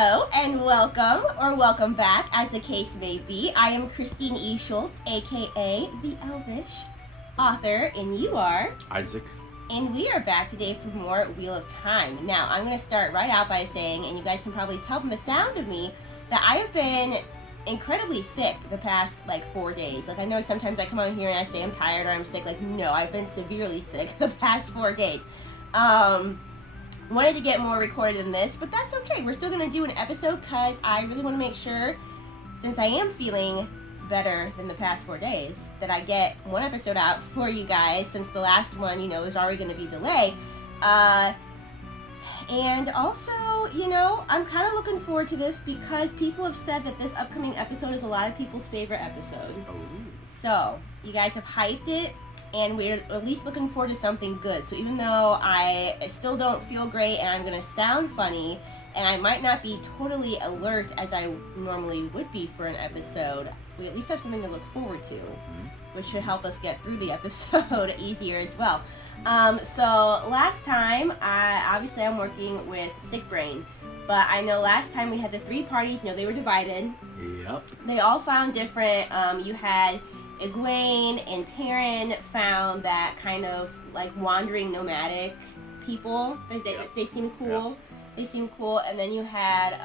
Hello and welcome, or welcome back, as the case may be. I am Christine E. Schulze, aka the Elvish author, and you are Isaac. And we are back today for more Wheel of Time. Now, I'm going to start right out by saying, and you guys can probably tell from the sound of me, that I have been incredibly sick the past 4 days. I know sometimes I come on here and I say I'm tired or I'm sick. No, I've been severely sick the past 4 days. Wanted to get more recorded than this, but that's okay. We're still going to do an episode because I really want to make sure, since I am feeling better than the past 4 days, that I get one episode out for you guys, since the last one, is already going to be delayed. And also, I'm kind of looking forward to this because people have said that this upcoming episode is a lot of people's favorite episode. Oh. So, you guys have hyped it, and we're at least looking forward to something good. So even though I still don't feel great and I'm going to sound funny, and I might not be totally alert as I normally would be for an episode, we at least have something to look forward to, which should help us get through the episode easier as well. So last time, obviously I'm working with Sick Brain, but I know last time we had the 3 parties, they were divided. Yep. They all found different. You had Egwane and Perrin found that kind of wandering nomadic people. They seem cool. Yep. They seem cool. And then you had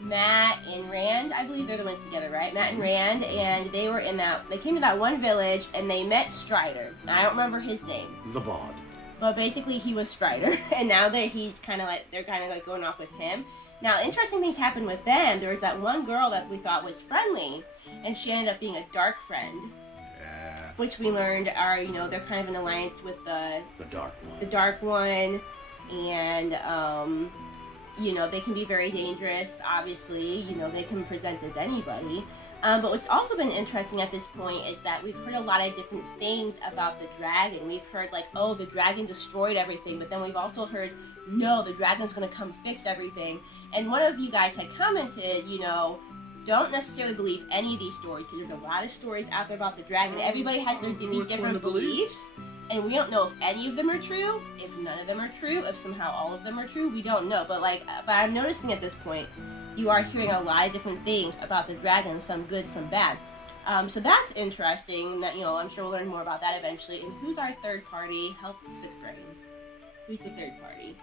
Matt and Rand. I believe they're the ones together, right? Matt and Rand, and they were they came to that one village and they met Strider. I don't remember his name. The Bod. But basically he was Strider, and now that he's they're kind of going off with him. Now, interesting things happened with them. There was that one girl that we thought was friendly, and she ended up being a dark friend. Yeah. Which we learned are, they're kind of an alliance with the Dark One. The Dark One, and, they can be very dangerous, obviously. They can present as anybody. But what's also been interesting at this point is that we've heard a lot of different things about the dragon. We've heard, the dragon destroyed everything, but then we've also heard, no, the dragon's going to come fix everything. And one of you guys had commented, don't necessarily believe any of these stories, because there's a lot of stories out there about the dragon. Everybody has these different beliefs, and we don't know if any of them are true, if none of them are true, if somehow all of them are true. We don't know. But I'm noticing at this point, you are hearing a lot of different things about the dragon, some good, some bad. So that's interesting. That I'm sure we'll learn more about that eventually. And who's our third party? Help the Sick Brain. Who's the third party?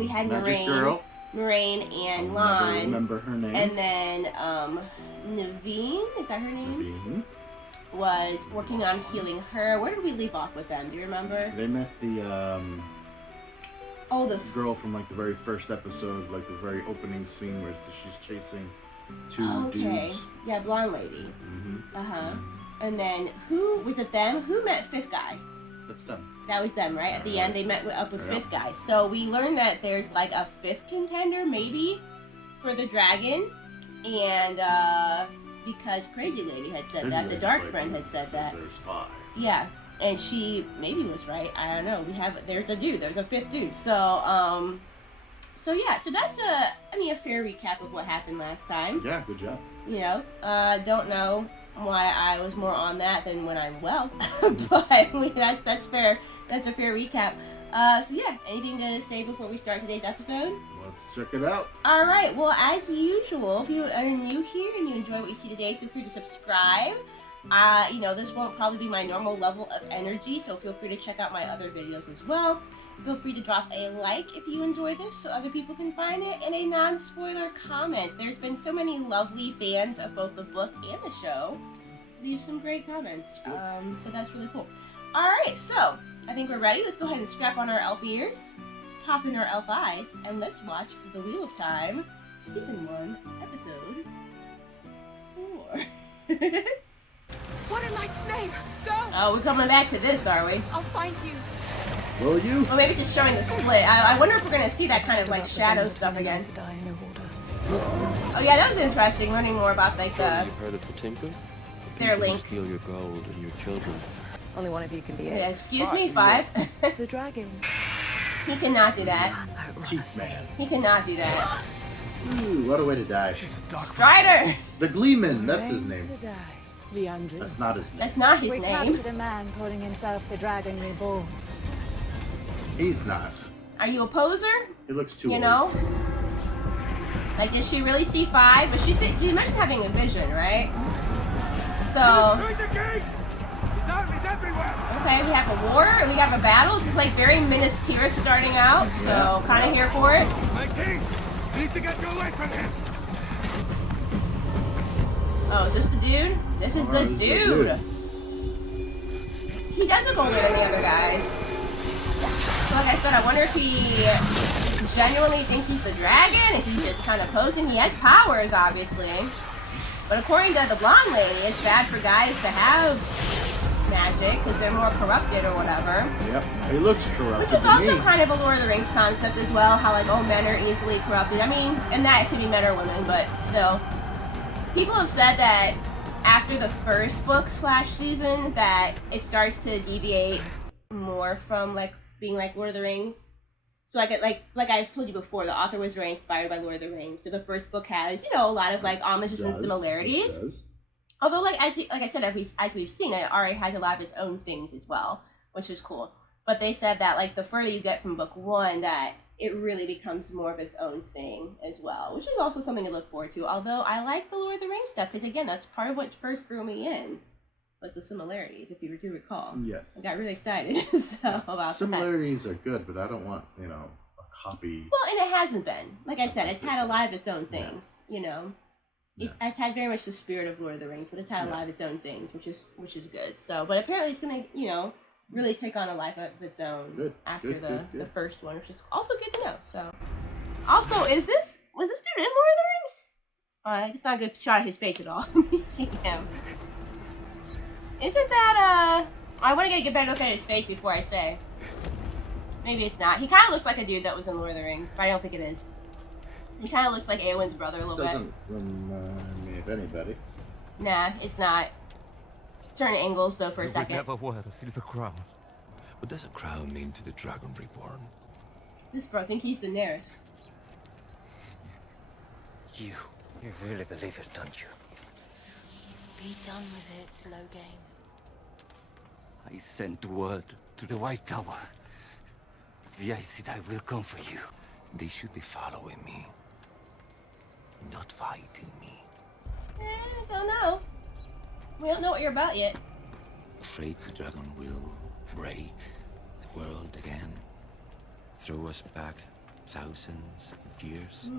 We had Magic Girl. Morraine and Lon. I never remember her name. And then Nynaeve, is that her name? Nynaeve. Was working on healing her. Where did we leave off with them? Do you remember? They met the the girl from the very first episode, the very opening scene where she's chasing 2 dudes. Yeah, blonde lady. Mm-hmm. And then who was it? Them? Who met 5th guy? That's them. That was them, right? At the end, they met up with 5th guy. So we learned that there's a 5th contender, maybe, for the dragon. And because Crazy Lady had said that, the Dark Friend had said that. There's 5. Yeah, and she maybe was right. I don't know. There's a 5th dude. So that's a fair recap of what happened last time. Yeah, good job. Don't know why I was more on that than when I'm well, but that's fair. That's a fair recap. Anything to say before we start today's episode? Let's check it out. All right. Well, as usual, if you are new here and you enjoy what you see today, feel free to subscribe. This won't probably be my normal level of energy, so feel free to check out my other videos as well. Feel free to drop a like if you enjoy this so other people can find it, and a non-spoiler comment. There's been so many lovely fans of both the book and the show. Leave some great comments. So that's really cool. Alright, so I think we're ready. Let's go ahead and strap on our elf ears, pop in our elf eyes, and let's watch The Wheel of Time, Season 1, Episode 4. What in Light's name? Go! Oh, we're coming back to this, are we? I'll find you. Will you? Well, maybe it's just showing the split. I wonder if we're going to see that kind of shadow stuff again. Oh yeah, that was interesting, learning more about Surely you've heard of the Tinkers? The their people who link. steal your gold and your children. Only one of you can be it. Yeah, excuse me, 5. The dragon. He cannot do that. Teeth Man. He cannot do that. Ooh, what a way to die. Strider! The Gleeman, that's his name. Leandris. That's not his name. That's not his We name. captured a man calling himself the Dragon Reborn. He's not. Are you a poser? He looks too You old. know? Like, did she really see 5? But she mentioned having a vision, right? So. Destroy the gates! His armies everywhere! Okay, we have a war, we have a battle. This is like very Minas Tirith starting out, so kind of here for it. My king! We need to get you away from him! Oh, is this the dude? This is the dude. He does look older than the other guys. So like I said, I wonder if he genuinely thinks he's the dragon, if he's just kind of posing. He has powers, obviously. But according to the blonde lady, it's bad for guys to have magic because they're more corrupted or whatever. Yep, he looks corrupted. Which is also kind of a Lord of the Rings concept as well, how like, oh, men are easily corrupted. I mean, and that it could be men or women, but still. People have said that after the first book / season that it starts to deviate more from like being like Lord of the Rings. So like I've told you before, the author was very inspired by Lord of the Rings. So the first book has, you know, a lot of like homages and similarities. Although like as I said, as we've seen, it already has a lot of its own things as well, which is cool. But they said that like the further you get from book 1, that it really becomes more of its own thing as well, which is also something to look forward to. Although I like the Lord of the Rings stuff, because again, that's part of what first drew me in, was the similarities, if you do recall. Yes. I got really excited about similarities are good, but I don't want, you know, a copy. Well, and it hasn't been. Like I said, it's had a lot of its own things, you know. It's had very much the spirit of Lord of the Rings, but it's had a lot of its own things, which is good. So, but apparently it's going to, you know, really take on a life of its own after the first one, which is also good to know. So, also, was this dude in Lord of the Rings? It's not a good shot of his face at all. Let me see him. Isn't that I want to get a better look at his face before I say. Maybe it's not. He kind of looks like a dude that was in Lord of the Rings, but I don't think it is. He kind of looks like Eowyn's brother a little bit. Doesn't remind me of anybody. Nah, it's not. Certain angles though for a second. Never wear the silver crown. What does a crown mean to the dragon reborn? This bro think he's Daenerys. You really believe it, don't you? Be done with it, slow game. I sent word to the White Tower. The Aes Sedai will come for you. They should be following me, not fighting me. Don't know. We don't know what you're about yet. Afraid the dragon will break the world again, throw us back thousands of years,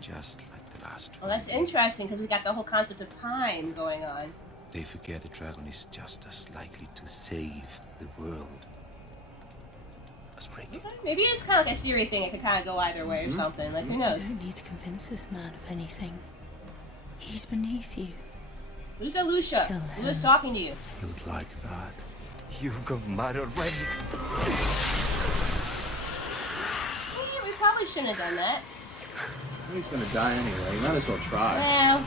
just like the last. Well, that's interesting because we got the whole concept of time going on. They forget the dragon is just as likely to save the world as break it. Okay. Maybe it's kind of like a Siri thing. It could kind of go either way or something. Like, who knows? You don't need to convince this man of anything. He's beneath you. Who's Alusha? Who is talking to you? You would like that. You've got mad already. Yeah, we probably shouldn't have done that. He's gonna die anyway. You might as well try. Well,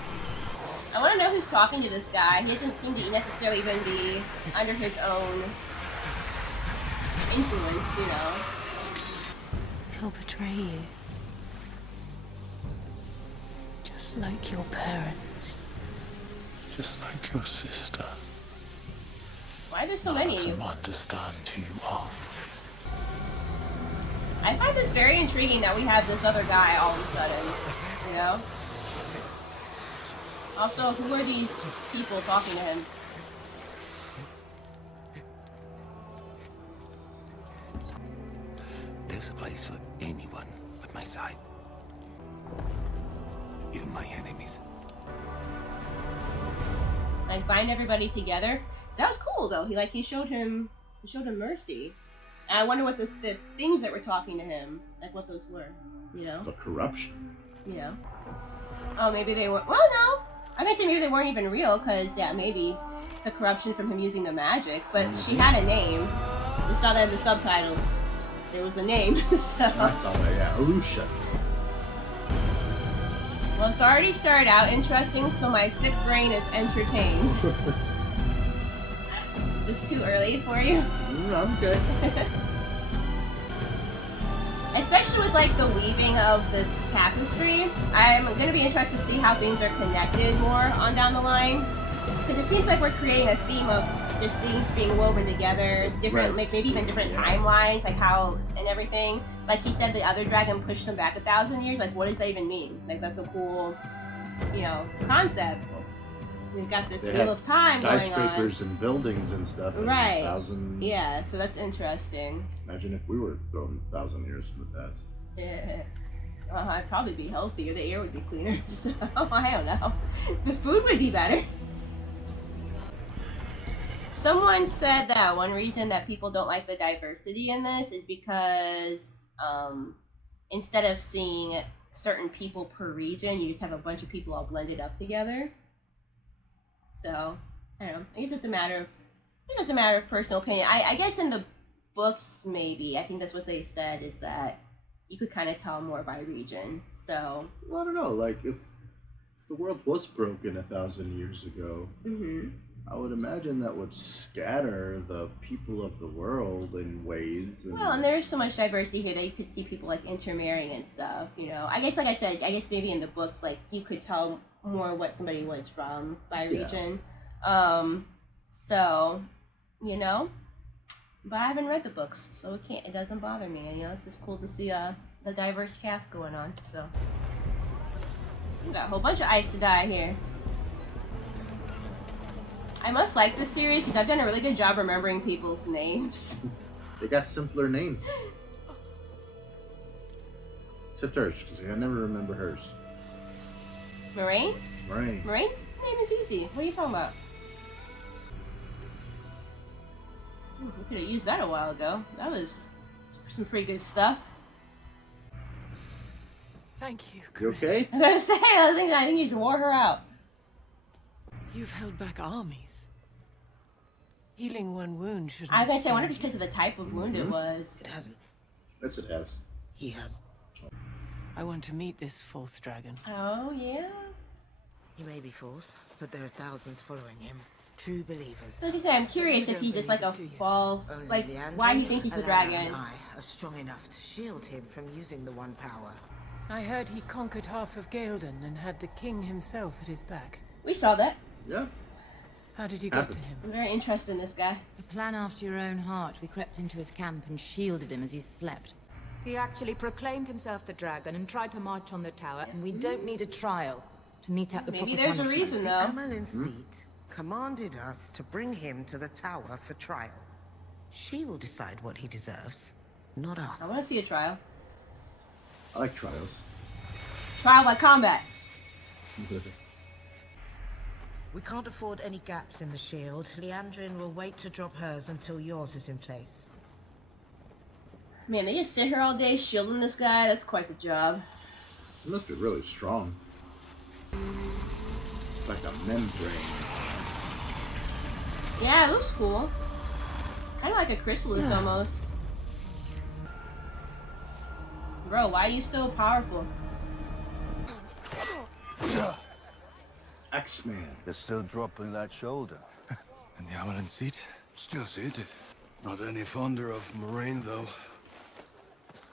I want to know who's talking to this guy. He doesn't seem to necessarily even be under his own influence, you know. He'll betray you. Just like your parents. Just like your sister. Why are there so many of you? Understand who you are. I find this very intriguing that we have this other guy all of a sudden, you know? Also, who are these people talking to him? There's a place for anyone at my side. Even my enemies. Like, bind everybody together? So that was cool, though. He showed him mercy. And I wonder what the things that were talking to him, like what those were, you know? The corruption. You know? Oh, maybe they were, well, no. I'm gonna say maybe they weren't even real, because, yeah, maybe the corruption from him using the magic, but she had a name. We saw that in the subtitles. There was a name, so... I saw that, yeah. Alusha. Well, it's already started out interesting, so my sick brain is entertained. Is this too early for you? I'm okay. Especially with like the weaving of this tapestry, I'm gonna be interested to see how things are connected more on down the line. Because it seems like we're creating a theme of just things being woven together, different, Right. like maybe even different timelines, like how and everything. like he said, the other dragon pushed him back 1,000 years. Like, what does that even mean? Like, that's a cool, concept. We've got this They wheel had of time going on. skyscrapers and buildings and stuff. In Right. 1,000. Yeah, so that's interesting. Imagine if we were thrown 1,000 years in the past. Yeah. I'd probably be healthier. The air would be cleaner. So, I don't know. The food would be better. Someone said that one reason that people don't like the diversity in this is because instead of seeing certain people per region, you just have a bunch of people all blended up together. So, I don't know. I guess it's a matter of personal opinion. I guess in the books, maybe. I think that's what they said, is that you could kind of tell more by region. So, Well, I don't know. Like, if the world was broken 1,000 years ago, I would imagine that would scatter the people of the world in ways. well, and there's so much diversity here that you could see people like intermarrying and stuff. I guess, like I said, maybe in the books, like you could tell more what somebody was from by region. So, but I haven't read the books, so it doesn't bother me. It's just cool to see the diverse cast going on. So, we got a whole bunch of Aes Sedai here. I must like this series because I've done a really good job remembering people's names. They got simpler names. Except hers, because I never remember hers. Morraine? Right. Morraine's name is easy. What are you talking about? We could have used that a while ago. That was some pretty good stuff. Thank you. You okay? I'm gonna say, I think you wore her out. You've held back armies. Healing one wound shouldn't. I gotta say, I wonder if it's because of the type of wound it was. It hasn't. Yes, it has. He has. I want to meet this false dragon. Oh yeah. He may be false, but there are thousands following him. True believers. So like I said, I'm curious if he's just like a false, Only like Leandrin, why he thinks he's the Alana, dragon. and I are strong enough to shield him from using the One Power. I heard he conquered half of Galen and had the king himself at his back. We saw that. Yeah. How did you get to him? I'm very interested in this guy. A plan after your own heart. We crept into his camp and shielded him as he slept. He actually proclaimed himself the dragon and tried to march on the tower, and we don't need a trial to mete out the Maybe proper there's a punishment. reason The though. Amelin seat commanded us to bring him to the tower for trial. She will decide what he deserves, not us. I want to see a trial. I like trials. Trial by combat. We can't afford any gaps in the shield. Leandrin will wait to drop hers until yours is in place. Man, they just sit here all day shielding this guy. That's quite the job. It must be really strong. It's like a membrane. Yeah, it looks cool. Kind of like a chrysalis almost. Bro, why are you so powerful? X-Man. They're still dropping that shoulder. And the Amelin seat? Still seated. Not any fonder of Morraine, though.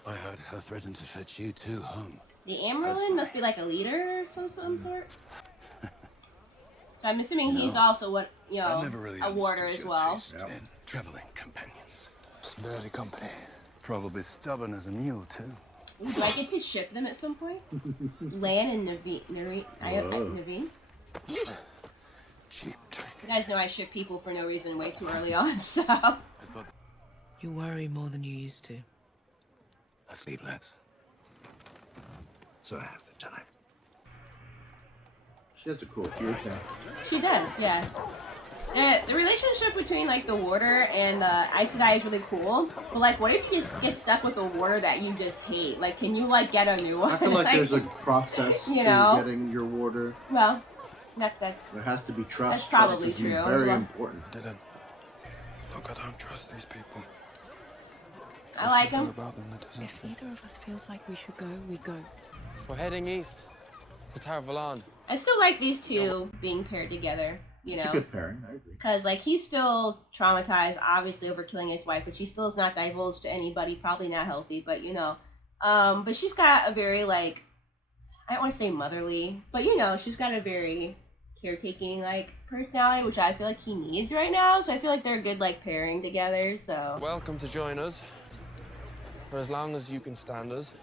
I heard her threaten to fetch you too home. The Amerlin must be like a leader of some sort. So I'm assuming he's also what I never really a warder as understood your well. taste in traveling companions. Dirty company. Probably stubborn as a mule too. Ooh, do I get to ship them at some point? Lan and Naveen. Naveen. Cheap trick. You guys know I ship people for no reason way too early on, so. You worry more than you used to. I sleep less. So I have the time. She has a cool ear thing. She does, yeah. The relationship between like the warder and the Aes Sedai is really cool. But like, what if you just get stuck with a warder that you just hate? Like, can you like get a new one? I feel like there's a process to getting your warder. Well, that's. There has to be trust. That's probably trust is true. very Well. important. Didn't. Look, I don't trust these people. I like them. About them that doesn't If either of us feels like we should go, we go. We're heading east to Tower Valan. I still like these two being paired together. It's a good pairing. I agree. Because, like, he's still traumatized, obviously, over killing his wife, which he still has not divulged to anybody, probably not healthy, but, but she's got a very, like, I don't want to say motherly, but, she's got a very caretaking, like, personality, which I feel like he needs right now, so I feel like they're a good, like, pairing together, so. Welcome to join us. For as long as you can stand us.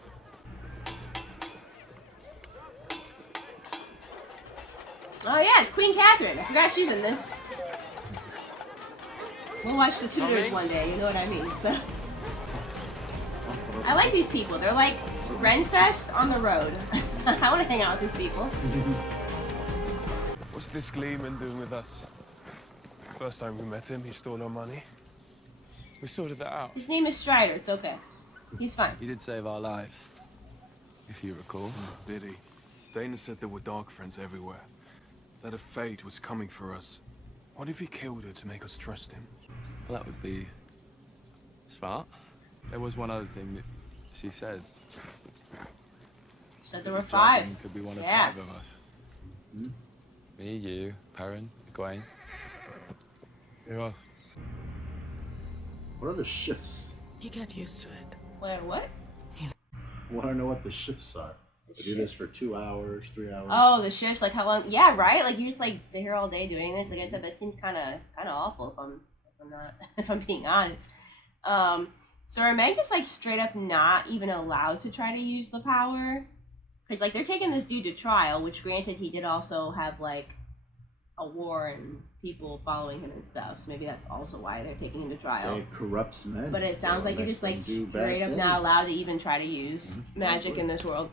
Oh yeah, it's Queen Catherine. I forgot she's in this. We'll watch the Tudors one day, you know what I mean, so. I like these people. They're like Renfest on the road. I want to hang out with these people. What's this Gleeman doing with us? First time we met him, he stole our money. We sorted that out. His name is Strider, it's okay. He's fine. He did save our lives, if you recall. Did he? Dana said there were dark friends everywhere. That a fate was coming for us. What if he killed her to make us trust him? Well, that would be smart. There was one other thing that she said. Said there were 5. Could be one of 5 of us. Me, you, Perrin, Egwane. Who else? What are the shifts? You get used to it. What? I want to know what the shifts are. They do this for 2 hours, 3 hours. Oh, the shifts, like how long? Yeah, right. Like you just like sit here all day doing this. Like I said, that seems kind of awful if I'm being honest. So are Meg just like straight up not even allowed to try to use the power? Because like they're taking this dude to trial, which granted he did also have like a war and people following him and stuff. So maybe that's also why they're taking him to trial. So it corrupts men. But it sounds like you're just like straight up not allowed to even try to use magic in this world.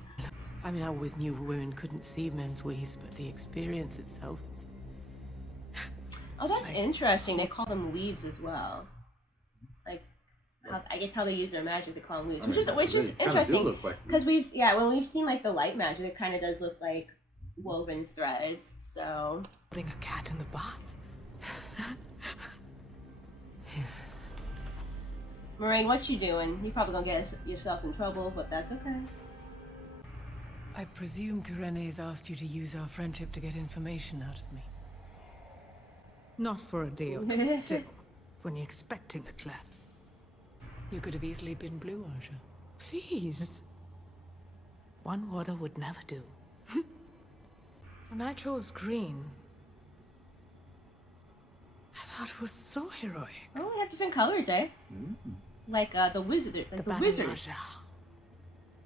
I mean, I always knew women couldn't see men's weaves, but the experience itself, it's... Oh, that's interesting. They call them weaves as well. Like, I guess how they use their magic, they call them weaves, which is interesting. Because when we've seen like the light magic, it kind of does look like woven threads. So. Holding a cat in the bath. Morraine, what you doing? You're probably gonna get yourself in trouble, but that's okay. I presume Karene's asked you to use our friendship to get information out of me. Not for a day or two, still. When you're expecting it less. You could have easily been blue, Aja. Please. One water would never do. When I chose green, I thought it was so heroic. Oh, we have different colors, eh? Like the wizard, like the wizards.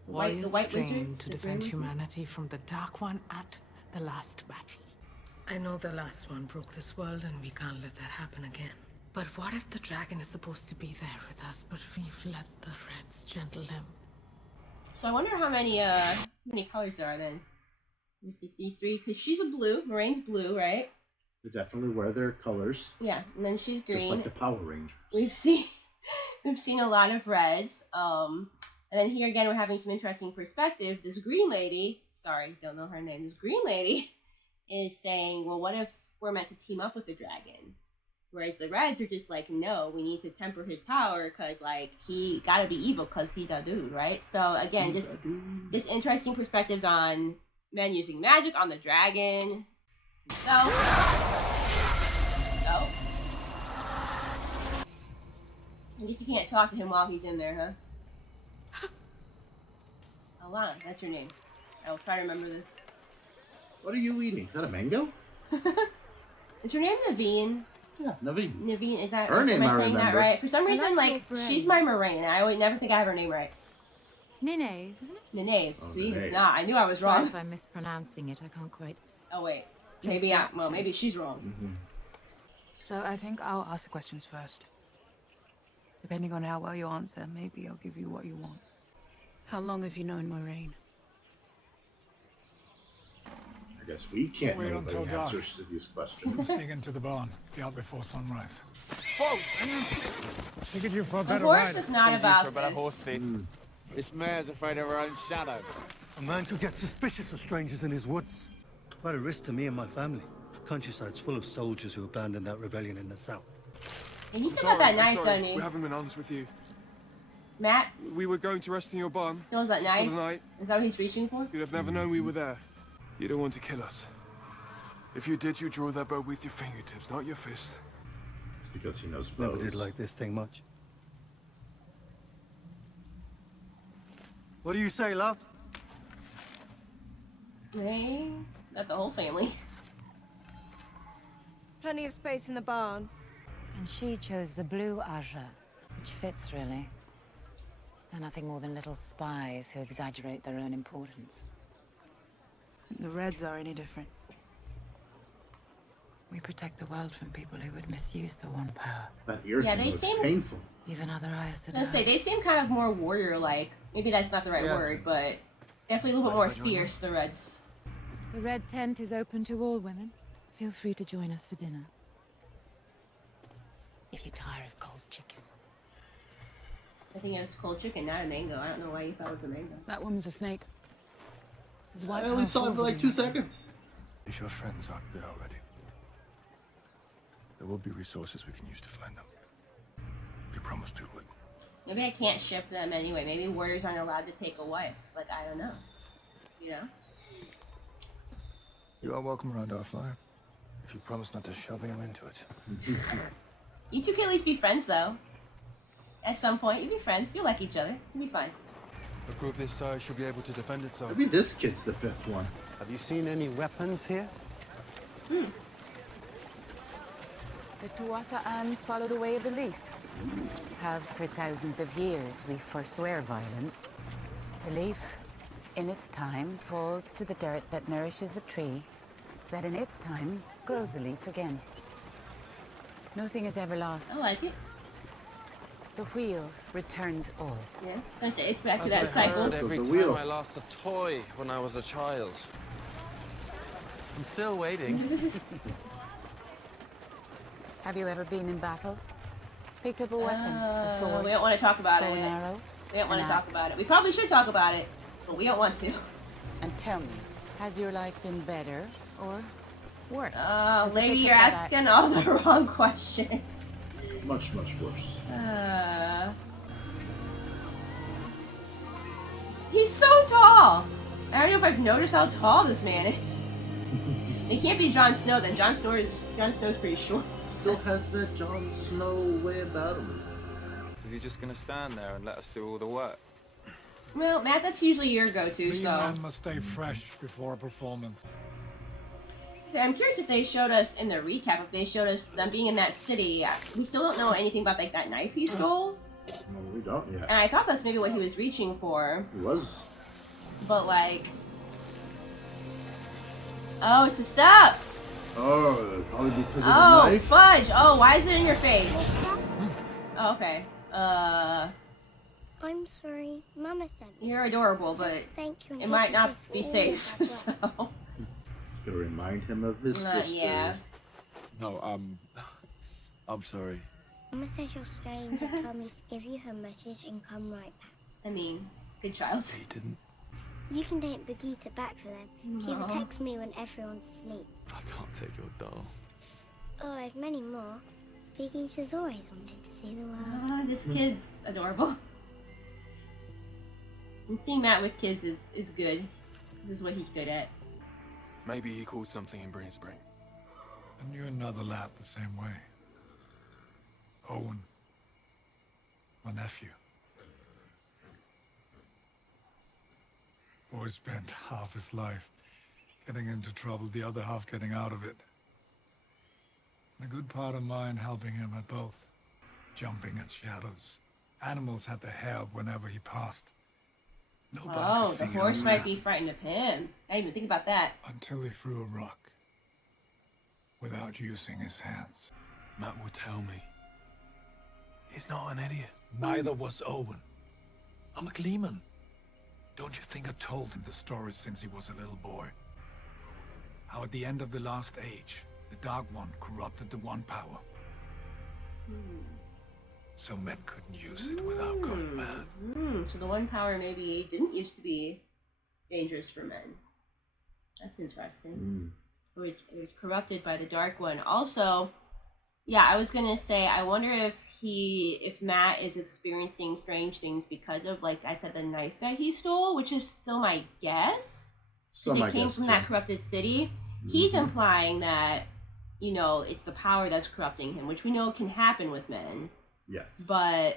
The white wizards to the defend green humanity from the Dark One at the last battle. I know the last one broke this world and we can't let that happen again. But what if the dragon is supposed to be there with us, but we've let the Reds gentle him? So I wonder how many colors there are then. This is these 3, because she's a blue. Morraine's blue, right? They definitely wear their colors. Yeah, and then she's green. Just like the Power Rangers. We've seen a lot of reds. And then here again, we're having some interesting perspective. This green lady, sorry, don't know her name. This green lady is saying, well, what if we're meant to team up with the dragon? Whereas the reds are just like, no, we need to temper his power because, like, he gotta be evil because he's a dude, right? So, again, just interesting perspectives on men using magic on the dragon. So, I guess you can't talk to him while he's in there, huh? Alana, that's your name. I will try to remember this. What are you eating? Is that a mango? Is her name Naveen? Yeah, Naveen. Naveen, is that her name? Am I saying that right? For some reason, like she's my Morraine. I always never think I have her name right. It's Nynaeve, isn't it? Nynaeve. Oh, See, Nynaeve. it's not. I knew I was Sorry wrong. if I'm mispronouncing it. I can't quite. Oh wait, Yes, maybe she's wrong. So I think I'll ask the questions first. Depending on how well you answer, maybe I'll give you what you want. How long have you known Morraine? I guess we can't Wait know until the dark. answers to these questions. Sneak into the barn. Be out before sunrise. Whoa! Figured you for a The better horse ride. is not about better this. horse thief. This mare's afraid of her own shadow. A man could get suspicious of strangers in his woods. Quite a risk to me and my family. Countryside's full of soldiers who abandoned that rebellion in the south. And you still got that knife, don't you? We haven't been honest with you. Matt, We were going to rest in your barn. still has that just for knife? the night. Is that what he's reaching for? You'd have never known we were there. You don't want to kill us. If you did, you'd draw that bow with your fingertips, not your fist. It's because he knows bows. Never did like this thing much. What do you say, love? Hey, not the whole family. Plenty of space in the barn. And she chose the blue Aja, which fits really. They're nothing more than little spies who exaggerate their own importance. The Reds are any different. We protect the world from people who would misuse the One Power. That ear thing looks painful. Even other eyes to I was gonna say, they seem kind of more warrior-like. Maybe that's not the right word, but definitely a little bit more fierce, the Reds. The Red Tent is open to all women. Feel free to join us for dinner. If you tire of cold chicken. I think it was cold chicken, not a mango. I don't know why you thought it was a mango. That woman's a snake. I only saw it for like 2 seconds. If your friends aren't there already, there will be resources we can use to find them. We promised we would. Maybe I can't ship them anyway. Maybe warriors aren't allowed to take a wife. Like, I don't know. You know? You are welcome around our fire, if you promise not to shove anyone into it. You two can at least be friends, though. At some point, you'll be friends. You'll like each other. It'll be fun. A group this size should be able to defend itself. Maybe this kid's the 5th one. Have you seen any weapons here? The Tuatha and follow the way of the leaf. Have for thousands of years. We forswear violence. The leaf, in its time, falls to the dirt that nourishes the tree, that in its time grows the leaf again. Nothing is ever lost. I like it. The wheel returns all. Yeah, I say it's back to that cycle. Every time I lost a toy when I was a child. I'm still waiting. Have you ever been in battle? Picked up a weapon, a sword, we don't want to talk about bow it. and arrow, We don't want an to talk axe? about it. We probably should talk about it, but we don't want to. And tell me, has your life been better or worse? Oh, since you lady, picked you're up that asking axe? all the wrong questions. Much, much worse. He's so tall. I don't know if I've noticed how tall this man is. It can't be Jon Snow then. Jon Snow's pretty short. Still has that Jon Snow way about him. Is he just gonna stand there and let us do all the work? Well, Matt, that's usually your go-to, The so. man must stay fresh before a performance. So I'm curious if they showed us in the recap, if they showed us them being in that city. We still don't know anything about like that knife he stole. No, we don't yet. And I thought that's maybe what he was reaching for. He was. But like, oh, it's the stuff. Oh, probably because of the Oh, knife. fudge. Oh, why is it in your face? Oh, okay. I'm sorry. Mama said. You're adorable, but Thank you. and it give might you not this for be all safe. I've So. Gonna remind him of his sister. Yeah. No, I'm sorry. Mama says you're strange and told me to give you her message and come right back. I mean, good child. He didn't. You can take Brigitte back for them. She Aw. protects me when everyone's asleep. I can't take your doll. Oh, I have many more. Brigitte has always wanted to see the world. Ah, this kid's adorable. And seeing Matt with kids is good. This is what he's good at. Maybe he called something in Green Spring. And you another lad the same way. Owen. My nephew. Boy spent half his life getting into trouble, the other half getting out of it. And a good part of mine helping him at both. Jumping at shadows. Animals had their hair up whenever he passed. Nobody Oh, could the figure horse him might out be frightened of him. I didn't even think about that. until he threw a rock. Without using his hands. Matt would tell me. He's not an idiot. Neither was Owen. I'm a Gleeman. Don't you think I told him the story since he was a little boy? How at the end of the last age, the Dark One corrupted the One Power. So men couldn't use it without going mad. So the One Power maybe didn't used to be dangerous for men. That's interesting. It was corrupted by the Dark One. Also, yeah, I was gonna say, I wonder if Matt is experiencing strange things because of, like I said, the knife that he stole, which is still my guess. Because it came from that corrupted city. He's implying that, you know, it's the power that's corrupting him, which we know can happen with men. Yes. But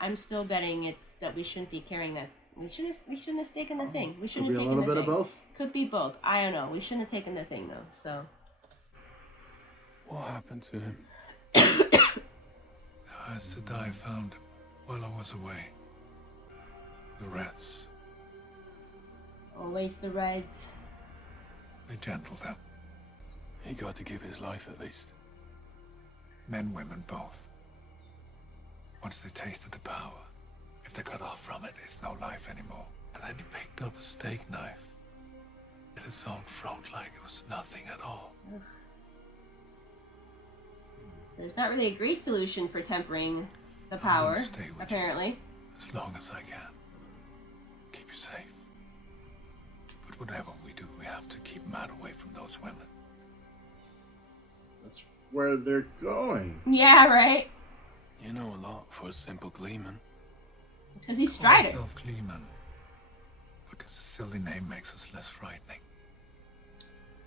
I'm still betting it's that we shouldn't be carrying that. We shouldn't have taken the thing. We shouldn't Could have be a taken little the bit thing. of both. Could be both. I don't know. We shouldn't have taken the thing though. So. What happened to him? I found him while I was away. The Reds. Always the Reds. They gentle them. He got to give his life at least. Men, women, both. Once they tasted the power, if they cut off from it, it's no life anymore. And then he picked up a steak knife. At his own throat like it was nothing at all. Ugh. There's not really a great solution for tempering the power, apparently. As long as I can. Keep you safe. But whatever we do, we have to keep Matt away from those women. That's where they're going. Yeah, right? You know a lot for a simple Gleeman. Because he's Strider. Call yourself Gleeman. Because a silly name makes us less frightening.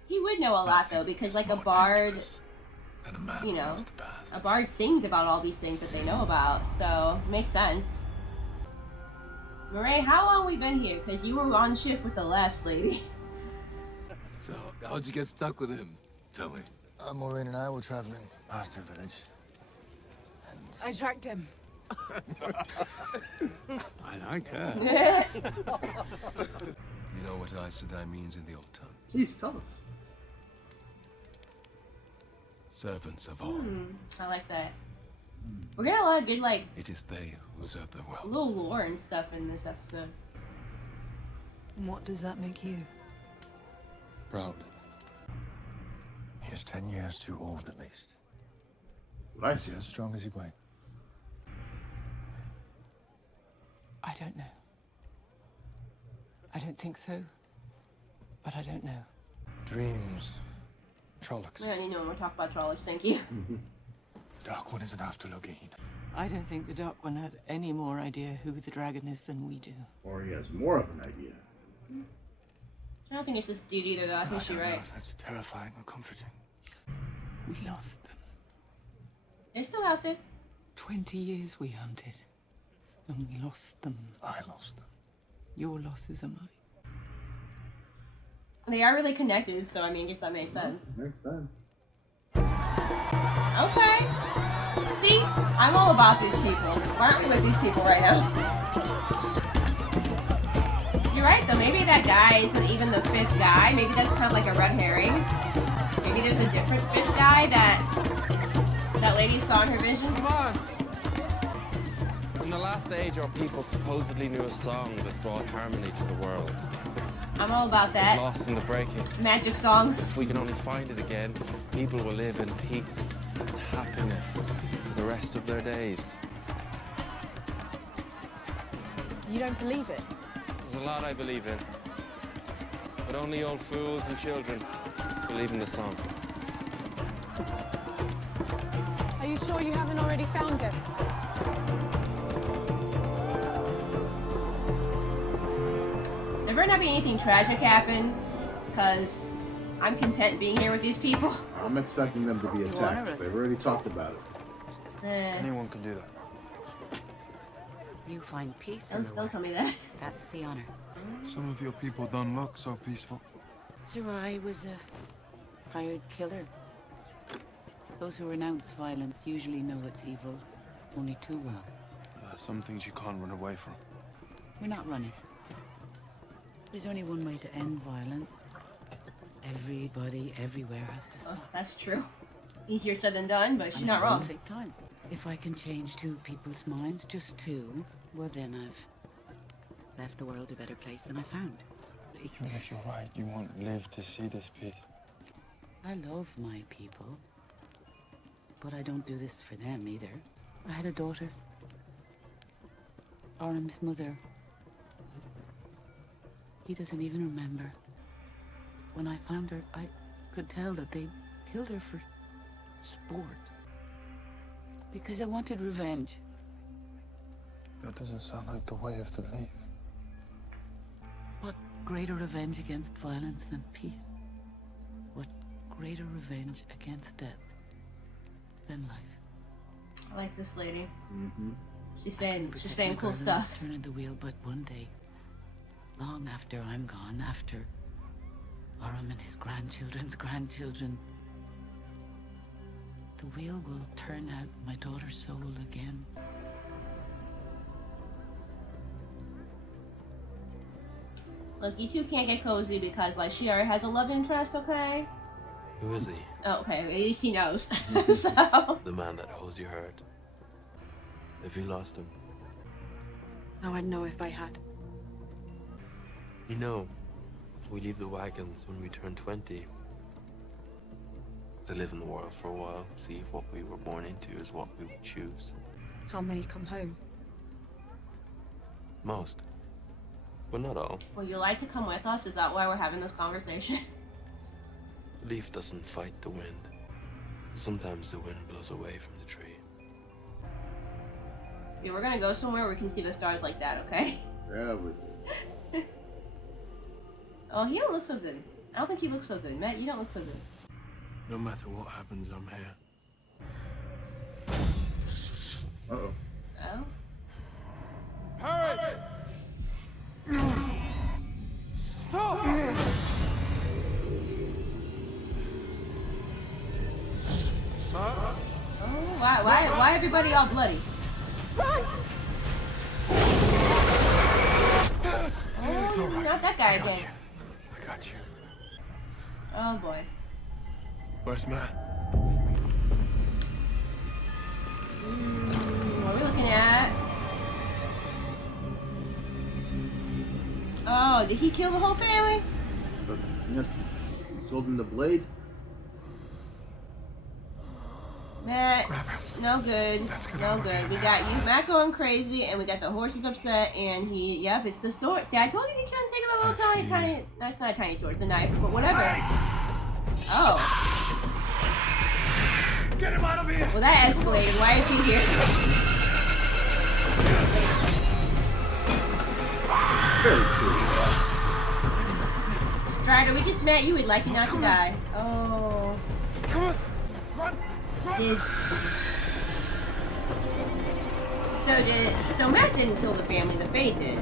He would know a lot, though, because, like, a bard, you know, a bard sings about all these things that they know about, so it makes sense. Morraine, how long we been here? Because you were on shift with the last lady. So, how'd you get stuck with him? Tell me. Morraine and I were traveling past her village. And I tracked him. I like her. You know what Aes Sedai means in the old tongue? Please tell us. Servants of all. I like that. We're getting a lot of good, like, It is they who serve the world. little lore and stuff in this episode. And what does that make you? proud. He is 10 years too old, at least. Right. Is he as strong as Egwane? I don't know. I don't think so, but I don't know. Dreams. Trollocs. I don't need no more talk about Trollocs, thank you. Dark One isn't after Loghain. I don't think the Dark One has any more idea who the dragon is than we do. Or he has more of an idea. I don't think it's this dude either, though. I think she's right. That's terrifying or comforting. We lost them. They're still out there. 20 years we hunted, and we lost them. I lost them. Your losses are mine. They are really connected, so I mean, I guess that makes sense. Makes sense. Okay. See, I'm all about these people. Why aren't we with these people right now? You're right, though. Maybe that guy isn't even the fifth guy. Maybe that's kind of like a red herring. Maybe there's a different fifth guy that lady saw in her vision. Come on! In the last age, our people supposedly knew a song that brought harmony to the world. I'm all about that. Lost in the breaking. Magic songs. If we can only find it again, people will live in peace and happiness for the rest of their days. You don't believe it? There's a lot I believe in, but only old fools and children believe in the song. Are you sure you haven't already found him? There better not be anything tragic happen, because I'm content being here with these people. I'm expecting them to be attacked. They've already talked about it. Anyone can do that. You find peace in the Don't tell me that. That's the honor. Some of your people don't look so peaceful. Sarai was a hired killer. Those who renounce violence usually know it's evil only too well. Some things you can't run away from. We're not running. There's only one way to end violence. Everybody, everywhere has to stop. Oh, that's true. Easier said than done, but she's not wrong. Take time. If I can change 2 people's minds, just 2, well then I've left the world a better place than I found. Even if you're right, you won't live to see this peace. I love my people, but I don't do this for them either. I had a daughter. Aram's mother. He doesn't even remember. When I found her, I could tell that they killed her for sport. Because I wanted revenge. That doesn't sound like the way of the leaf. What greater revenge against violence than peace? What greater revenge against death than life? I like this lady. Mm-hmm. She's saying cool stuff. Turning the wheel, but one day, long after I'm gone, after Aram and his grandchildren's grandchildren, the wheel will turn out my daughter's soul again. Look, you two can't get cozy because, like, she already has a love interest, okay? Who is he? Oh, okay, at least he knows. So... The man that holds your heart. If you lost him. Now I'd know if I had. You know, we leave the wagons when we turn 20. To live in the world for a while, see if what we were born into is what we would choose. How many come home? Most. But not all. Would you like to come with us? Is that why we're having this conversation? The leaf doesn't fight the wind. Sometimes the wind blows away from the tree. See, we're gonna go somewhere where we can see the stars like that, okay? Yeah, we Oh, he don't look so good. I don't think he looks so good. Matt, you don't look so good. No matter what happens, I'm here. Uh-oh. Oh? Perrin! Stop! Oh, why everybody all bloody? Run! Oh, all right. not that guy again. I got you. Oh boy. Where's Matt? What are we looking at? Oh, did he kill the whole family? Yes. Told him the blade. Matt, no good. No good. We got you, Matt, going crazy, and we got the horses upset, and he, yep, it's the sword. See, I told you he shouldn't take a little tiny, that's not a tiny sword, it's a knife, but whatever. Oh. Get him out of here! Well, that escalated. Why is he here? Strider, we just met. You would like you not to die. Oh. Come on! Run! Did... So Matt didn't kill the family, the Fae did.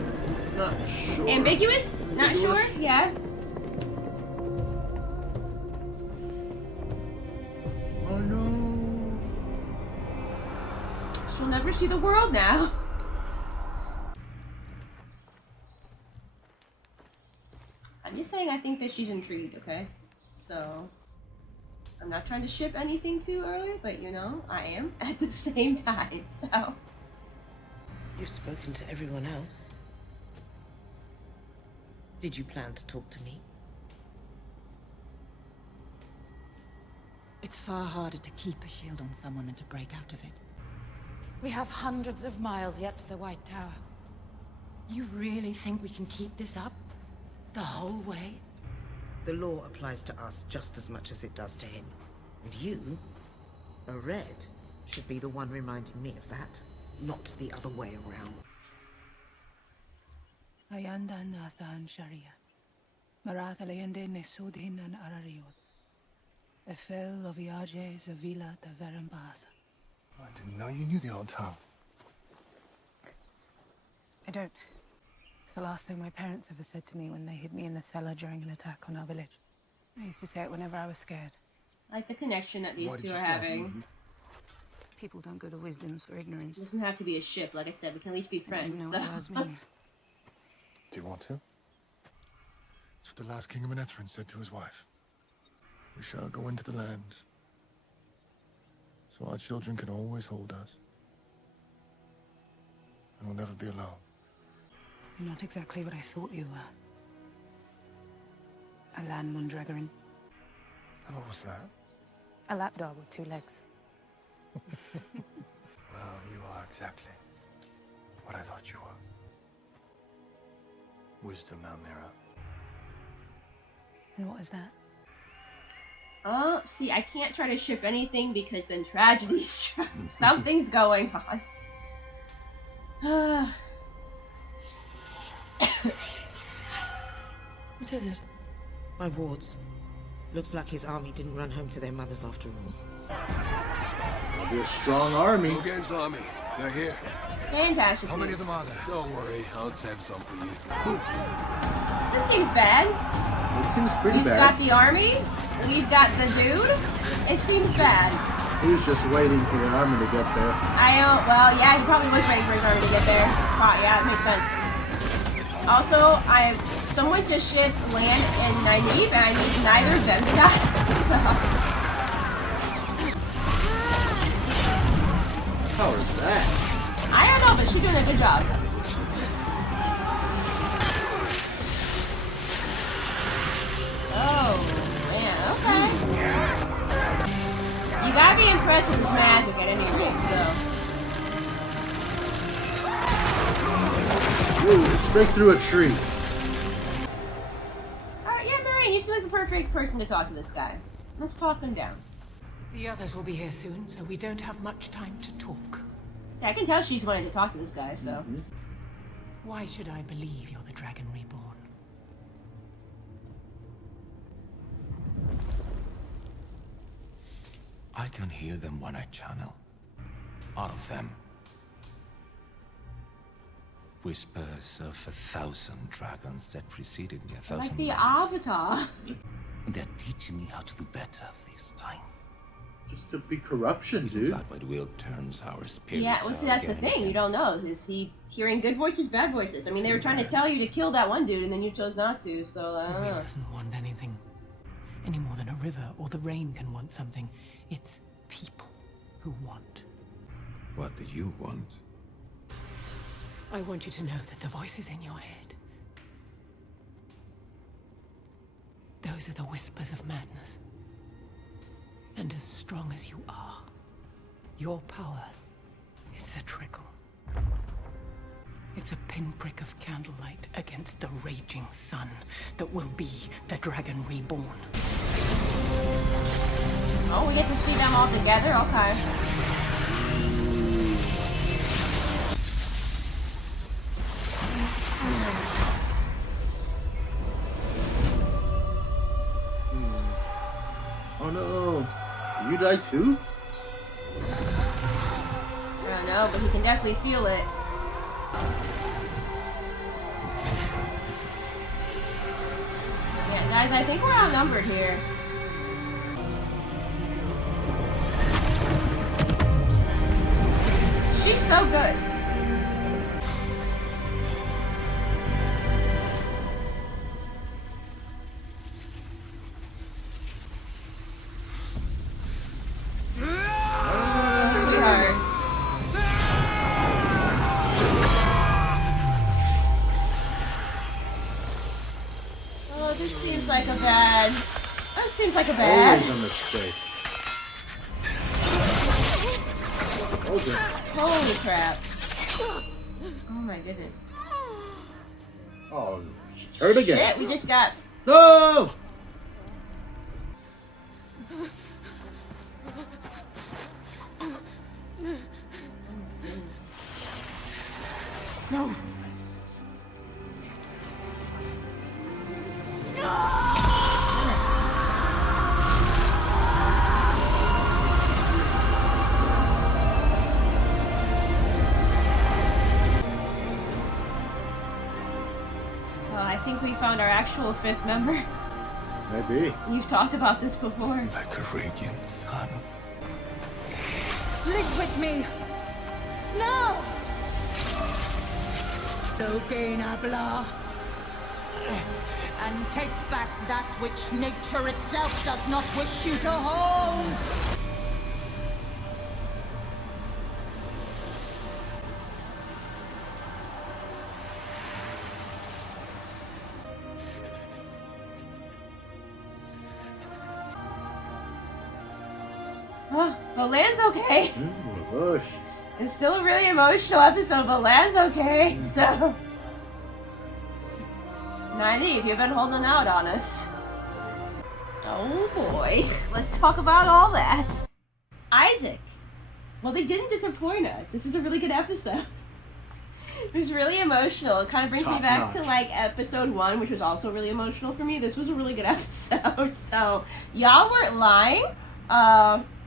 Not sure. Ambiguous? Not sure? Yeah. Oh no. She'll never see the world now. I'm just saying I think that she's intrigued, okay? So... I'm not trying to ship anything too early, but you know, I am at the same time, so... You've spoken to everyone else. Did you plan to talk to me? It's far harder to keep a shield on someone than to break out of it. We have hundreds of miles yet to the White Tower. You really think we can keep this up? The whole way? The law applies to us just as much as it does to him. And you, a Red, should be the one reminding me of that, not the other way around. Ayandan Nathan Sharia. Marathalayande Nesudin and Arariod. Efel Loviage Zavila de Verambasa. I didn't know you knew the old town. I don't. It's the last thing my parents ever said to me when they hid me in the cellar during an attack on our village. I used to say it whenever I was scared. Like the connection that these two are having. Mm-hmm. People don't go to wisdoms for ignorance. It doesn't have to be a ship, like I said. We can at least be friends. You know what words mean. Do you want to? That's what the last king of Manethrin said to his wife. We shall go into the land, so our children can always hold us. And we'll never be alone. You're not exactly what I thought you were. A land Mondragoran. And what was that? A lapdog with 2 legs. Well, you are exactly what I thought you were. Wisdom now, Mira. And what is that? Oh, see, I can't try to ship anything because then tragedy strikes. Something's going on. What is it? My wards. Looks like his army didn't run home to their mothers after all. It'll be a strong army. Logan's army. They're here. Fantastic. How many of them are there? Don't worry, I'll save some for you. This seems bad. It seems pretty We've bad. got the army. We've got the dude. It seems bad. He was just waiting for the army to get there. I don't. Well, yeah, he probably was waiting for his army to get there. Yeah, that makes sense. Also, I'm someone just shipped Land and Nynaeve, and I need neither of them to die, so... How is that? I don't know, but she's doing a good job. Oh, man, okay. You gotta be impressed with his magic at any rate, so... Ooh, straight through a tree. Yeah, Morraine, you seem like the perfect person to talk to this guy. Let's talk him down. The others will be here soon, so we don't have much time to talk. See, I can tell she's wanting to talk to this guy, so... Why should I believe you're the Dragon Reborn? I can hear them when I channel. All of them. Whispers of 1,000 dragons that preceded me 1,000 Like the lives. Avatar. And they're teaching me how to do better this time. Just could be corruption, dude. That way the wheel turns our spirits. Yeah, well, see, that's the thing. You don't know. Is he hearing good voices, bad voices? I mean, they were trying to tell you to kill that one dude, and then you chose not to, so, I The don't wheel know. doesn't want anything. Any more than a river or the rain can want something. It's people who want. What do you want? I want you to know that the voices in your head, those are the whispers of madness. And as strong as you are, your power is a trickle. It's a pinprick of candlelight against the raging sun that will be the Dragon Reborn. Oh, we get to see them all together? Okay. Oh no. You die too? I don't know, but he can definitely feel it. Yeah, guys, I think we're outnumbered here. She's so good. Sweetheart. Oh, this seems like a bad. That seems like a bad. Always a mistake. Holy crap. Oh my goodness. Oh, she's hurt again. Shit, we just got. No! No! Well, I think we found our actual fifth member. Maybe. You've talked about this before. Like a radiant sun. Live with me! No! So gain Abla. And take back that which nature itself does not wish you to hold! Oh, well, Land's okay. Gosh. It's still a really emotional episode, but Land's okay, so... Nynaeve, you've been holding out on us. Oh boy. Let's talk about all that. Isaac. Well, they didn't disappoint us. This was a really good episode. It was really emotional. It kind of brings me back to like episode 1, which was also really emotional for me. This was a really good episode. So, y'all weren't lying.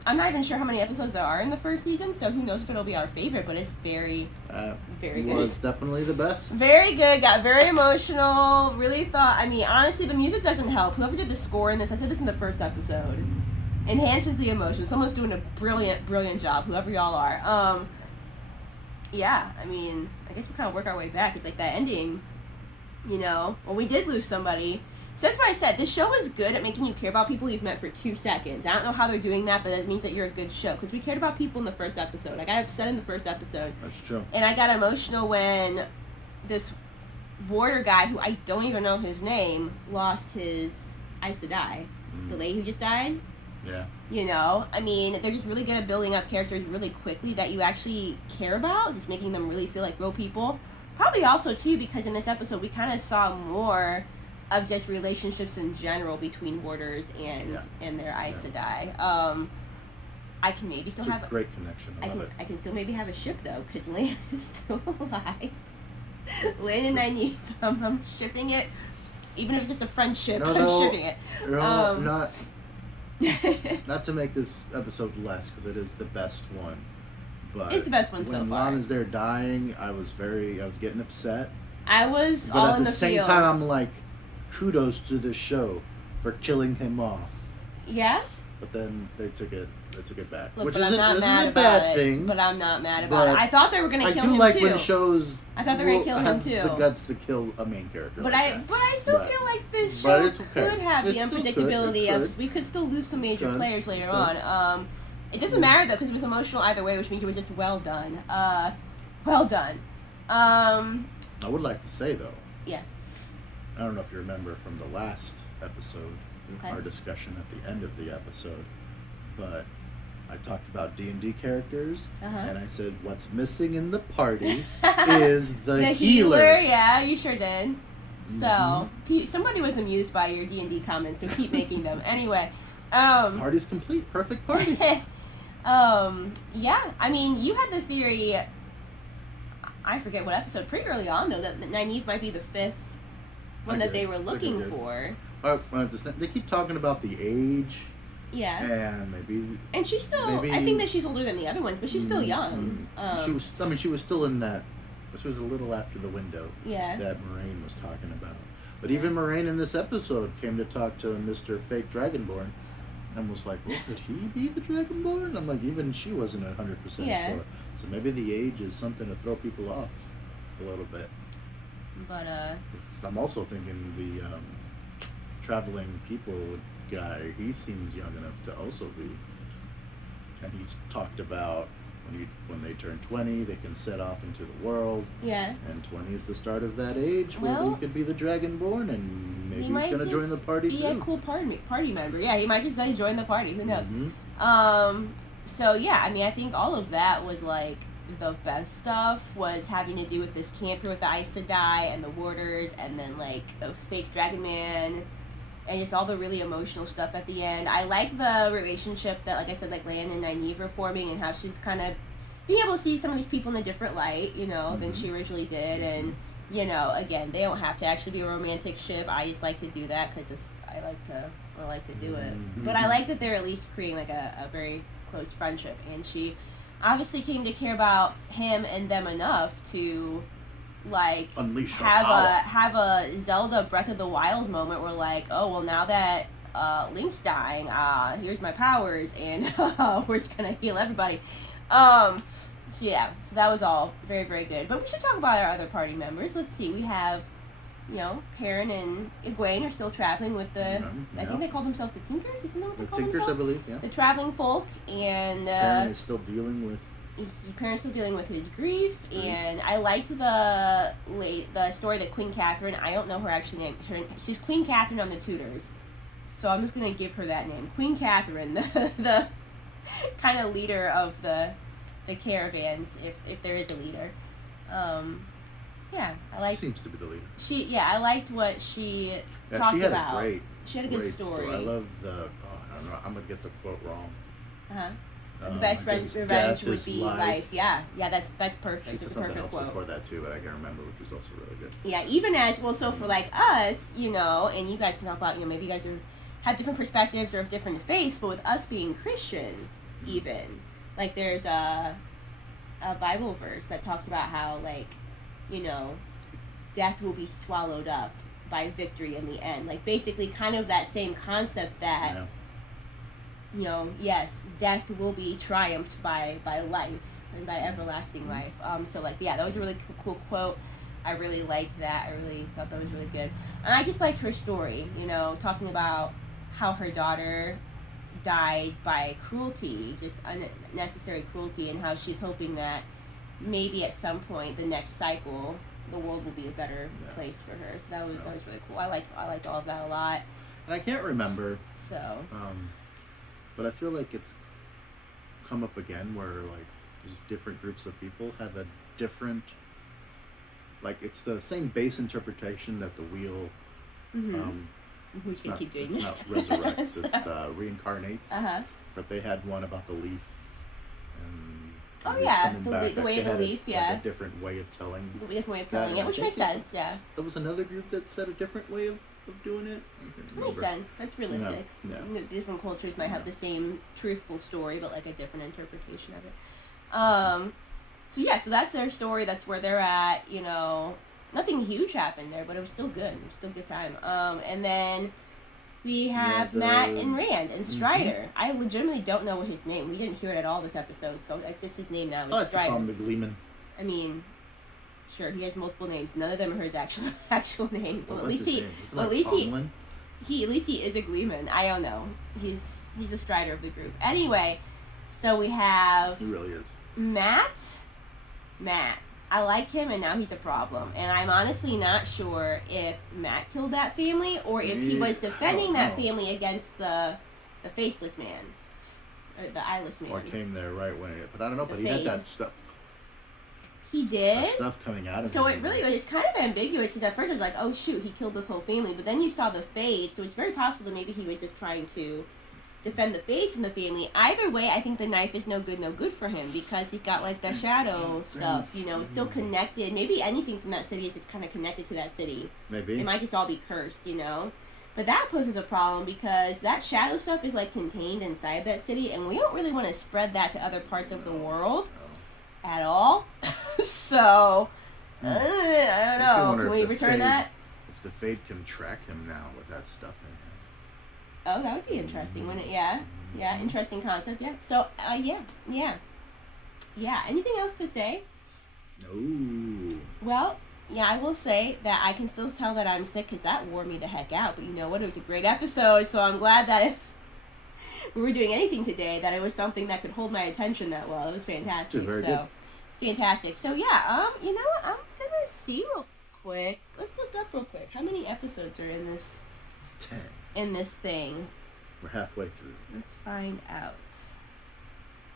I'm not even sure how many episodes there are in the first season, so who knows if it'll be our favorite, but it's very good. Well, it's definitely the best. Very good, got very emotional, really thought, I mean, honestly, the music doesn't help. Whoever did the score in this, I said this in the first episode, enhances the emotion. Someone's doing a brilliant job, whoever y'all are. Yeah, I mean, I guess we kind of work our way back. It's like that ending Well, we did lose somebody. So that's why I said this show is good at making you care about people you've met for 2 seconds. I don't know how they're doing that, but that means that you're a good show. Because we cared about people in the first episode. I got upset in the first episode. That's true. And I got emotional when this warder guy, who I don't even know his name, lost his Aes Sedai. The lady who just died. Yeah. They're just really good at building up characters really quickly that you actually care about, just making them really feel like real people. Probably also, too, because in this episode we kind of saw more of just relationships in general between warders and their Aes Sedai. I can maybe still have a great connection. I can still maybe have a ship, though, because Lan is still alive. Lan and Nynaeve, I'm shipping it. Even if it's just a friendship, I'm shipping it. Not to make this episode less, because it is the best one. But it's the best one so far. When Lana's there dying, I was getting upset. I was but all at in the the same feels. time, I'm like, kudos to the show for killing him off. Yeah. But then they took it back, Look, which but isn't I'm not mad a about bad it, thing. But I'm not mad about it. I thought they were gonna kill him too. I do like when shows. I thought they were gonna kill him have too. the guts to kill a main character. But like I still feel like this show could have the It still unpredictability could. of we could still lose some major players later on. It doesn't matter though because it was emotional either way, which means it was just well done. Well done. I would like to say though. Yeah. I don't know if you remember from the last episode, our discussion at the end of the episode, but I talked about D&D characters, and I said what's missing in the party is the healer. Yeah, you sure did. So somebody was amused by your D&D comments, so keep making them. Anyway, party's complete, perfect party. Yeah, I mean, you had the theory. I forget what episode. Pretty early on, though, that Nynaeve might be the 5th one that they were looking for. They keep talking about the age. Yeah. And maybe. And she's still. I think that she's older than the other ones, but she's still young. She was. I mean, she was still in that. This was a little after the window. Yeah. That Morraine was talking about. But even Morraine in this episode came to talk to Mr. Fake Dragonborn, and was like, "Well, could he be the Dragonborn?" I'm like, even she wasn't 100% sure. So maybe the age is something to throw people off a little bit. But I'm also thinking the traveling people guy, he seems young enough to also be, and he's talked about when they turn 20 they can set off into the world, and 20 is the start of that age where he could be the Dragonborn, and maybe he's going to join the party too. Be a cool party member. Yeah, he might just join the party, who knows. So yeah, I mean, I think all of that was like the best stuff was having to do with this camper with the Aes Sedai and the warders, and then like a fake dragon man, and just all the really emotional stuff at the end. I like the relationship that, like I said, like Lan and Nynaeve are forming, and how she's kind of being able to see some of these people in a different light, than she originally did. And, again, they don't have to actually be a romantic ship. I just like to do that because I like to do it. But I like that they're at least creating like a very close friendship. And she obviously came to care about him and them enough to like unleash have a Zelda Breath of the Wild moment where like, oh well, now that Link's dying, here's my powers, and we're just gonna heal everybody. So that was all very, very good. But we should talk about our other party members. Let's see, we have Perrin and Egwane are still traveling with the I think they call themselves the Tinkers, isn't that what they call Tinkers, themselves? I believe, yeah. The traveling folk, and Perrin is still dealing with his grief, and I liked the story that Queen Catherine, I don't know her actual name, she's Queen Catherine on the Tudors, so I'm just going to give her that name. Queen Catherine, the kind of leader of the caravans, if there is a leader. I like. Seems to be the leader. I liked what she talked she had about. She had a great story. I love I don't know, I'm going to get the quote wrong. The best friend's revenge would be life. Yeah, that's perfect. She said it's a perfect something else quote. before that too, but I can't remember, which was also really good. Yeah, even as well. So for like us, and you guys can talk about, maybe you guys have different perspectives or of different faiths, but with us being Christian, even like there's a Bible verse that talks about how like, death will be swallowed up by victory in the end. Like basically, kind of that same concept that. Yeah. Yes, death will be triumphed by life and by everlasting life. So like, that was a really cool quote. I really liked that. I really thought that was really good. And I just liked her story, you know, talking about how her daughter died by cruelty, just unnecessary cruelty, and how she's hoping that maybe at some point the next cycle the world will be a better place for her. So that was really cool. I liked all of that a lot. And I can't remember. So. But I feel like it's come up again where like these different groups of people have a different, like it's the same base interpretation that the wheel. Who's gonna keep doing this? It's not resurrects. It's reincarnates. But they had one about the leaf. Oh leaf yeah, coming back. the way of the leaf, yeah. Like a different way of telling. A different way of telling it, which makes sense, yeah. There was another group that said a different way of doing it. Makes sense. That's realistic. Yeah. Different cultures might have the same truthful story, but like a different interpretation of it. So yeah, so that's their story. That's where they're at. You know, nothing huge happened there, but it was still good. It was still a good time. And then we have Matt and Rand and Strider. I legitimately don't know what his name. We didn't hear it at all this episode, so it's just his name now. I like to call him the Gleeman. I mean, sure, he has multiple names. None of them are his actual name. Well, at least he is a Gleeman. I don't know. He's a Strider of the group. Anyway, so we have. He really is. Matt. I like him, and now he's a problem. And I'm honestly not sure if Matt killed that family or if he was defending that family against the faceless man or the eyeless man. Or came there right when it. But I don't know. But he had that stuff. He did. That stuff coming out of him. So it it's kind of ambiguous because at first I was like, oh shoot, he killed this whole family. But then you saw the fade, so it's very possible that maybe he was just trying to defend the faith from the family. Either way, I think the knife is no good for him because he's got like the shadow stuff, you know, still connected. Maybe anything from that city is just kind of connected to that city. Maybe. It might just all be cursed, you know. But that poses a problem because that shadow stuff is like contained inside that city, and we don't really want to spread that to other parts of the world at all. So, I don't know. Can we return that? If the Fade can track him now with that stuff in him. Oh, that would be interesting, wouldn't it? Yeah. Yeah, interesting concept, yeah. So, yeah. Anything else to say? No. Well, yeah, I will say that I can still tell that I'm sick because that wore me the heck out. But you know what? It was a great episode, so I'm glad that if we were doing anything today, that it was something that could hold my attention that well. It was fantastic. Very good. It's fantastic. So, yeah, you know what? I'm going to see real quick. Let's look up real quick. How many episodes are in this? 10. In this thing. We're halfway through. Let's find out.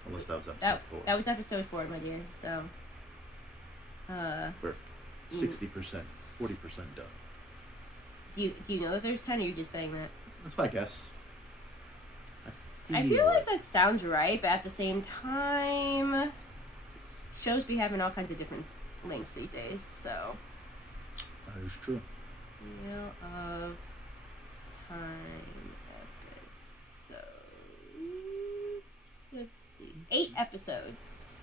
Unless that was episode 4. That was episode 4, my dear. So, we're 60%, 40% done. Do you know if there's 10, or are you just saying that? That's my guess. I feel like that sounds right, but at the same time, shows be having all kinds of different lengths these days, so. That is true. Wheel of Time episodes. Let's see. 8 episodes.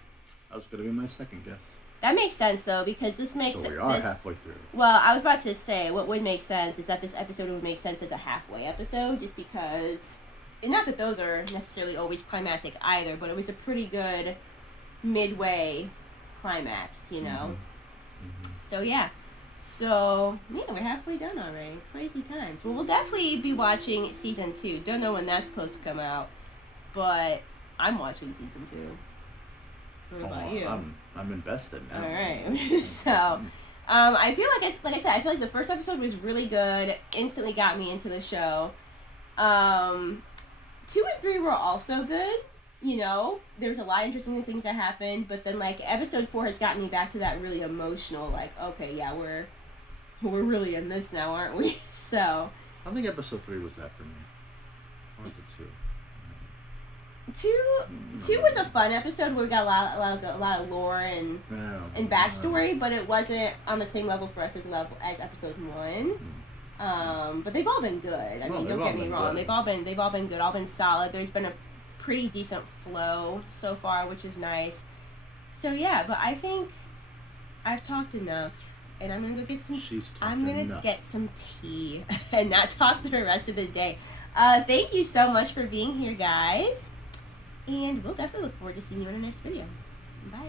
That was going to be my second guess. That makes sense, though, because this makes... So we are halfway through. Well, I was about to say, what would make sense is that this episode would make sense as a halfway episode, just because... And not that those are necessarily always climactic either, but it was a pretty good midway climax, you know? So, yeah. So, yeah, we're halfway done already. Crazy times. Well, we'll definitely be watching Season 2. Don't know when that's supposed to come out, but I'm watching Season 2. What about you? I'm invested now. All right. So, I feel like I said, I feel like the first episode was really good. Instantly got me into the show. 2 and 3 were also good. You know, there's a lot of interesting things that happened, but then like episode 4 has gotten me back to that really emotional. Like, okay, yeah, we're really in this now, aren't we? So. I think episode 3 was that for me. Or was it 2? 2 was a fun episode where we got a lot of lore and backstory, but it wasn't on the same level for us as episode 1. But they've all been good. I mean, don't get me wrong. They've all been good. All been solid. There's been a pretty decent flow so far, which is nice. So yeah, but I think I've talked enough, and I'm gonna go get some. Get some tea and not talk the rest of the day. Thank you so much for being here, guys. And we'll definitely look forward to seeing you in our next video. Bye.